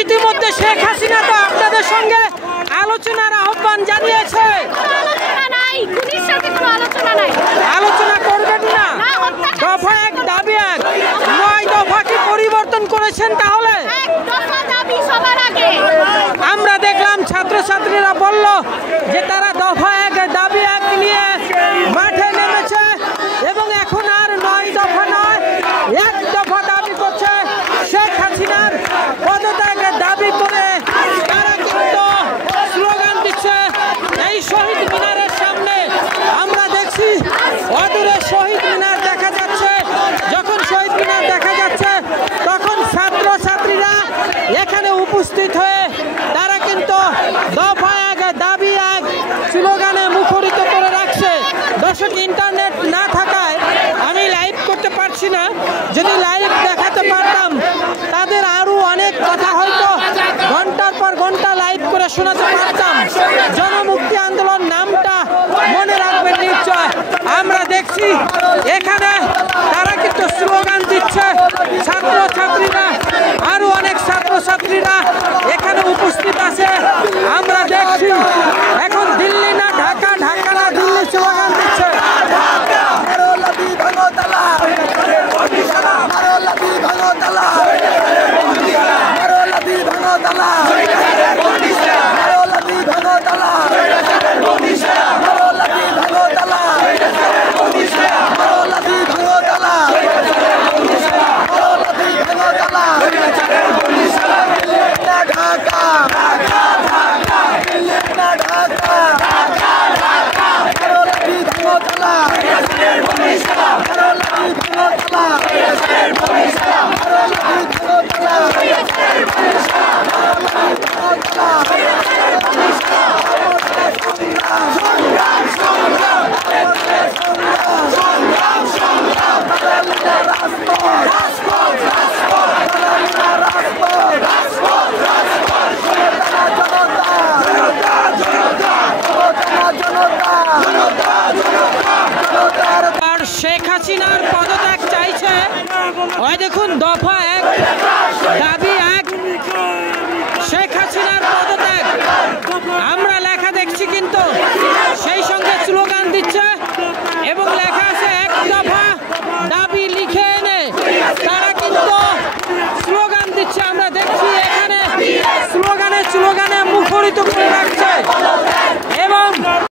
ইতিমধ্যে শেখ হাসিনা তো আপনাদের সঙ্গে আলোচনার আহ্বান জানিয়েছে। আলোচনা করবেন না, দফা এক দাবি এক, 9 দফা কি পরিবর্তন করেছেন? তাহলে আমরা দেখলাম ছাত্রছাত্রীরা বলল যে তারা দফা এক দাবি এক নিয়ে মাঠে নেমেছে এবং এখন আর 9 দফা নয়, 1 দফা দাবি করছে। শেখ হাসিনার পদত্যাগের দাবি করে তারা কিন্তু স্লোগান দিচ্ছে। এই শহীদ মিনারের সামনে আমরা দেখছি অদূরে শহীদ মিনার দেখা যাচ্ছে। যখন শহীদ মিনার দেখা যাচ্ছে তখন ছাত্রছাত্রীরা এখানে উপস্থিত হয়ে তারা কিন্তু দফা এক দাবি এক স্লোগানে মুখরিত করে রাখছে। দর্শক, ইন্টারনেট না থাকায় আমি লাইভ করতে পারছি না। যদি লাইভ দেখাতে পারতাম তাদের আরো অনেক কথা হয়তো ঘন্টার পর ঘন্টা লাইভ করে শোনাতে পারতাম। জনমুক্তি আন্দোলন নামটা মনে রাখবেন নিশ্চয়। আমরা দেখছি এখানে তারা কিন্তু স্লোগান দিচ্ছে। ছাত্রছাত্রীরা আরো অনেক ছাত্রছাত্রীরা এখানে উপস্থিত আছে। আমরা দেখছি এখন দিল্লি না ঢাকা, ঢাকা না দিল্লি স্লোগান দিচ্ছে। শেখ হাসিনার পদত্যাগ চাইছে। ওই দেখুন দফা এক দাবি এক, শেখ হাসিনার পদত্যাগ। আমরা লেখা দেখছি কিন্তু সেই সঙ্গে স্লোগান দিচ্ছে এবং লেখা আছে 1 দফা দাবি লিখে এনে তারা কিন্তু স্লোগান দিচ্ছে। আমরা দেখছি এখানে স্লোগানে মুখরিত করে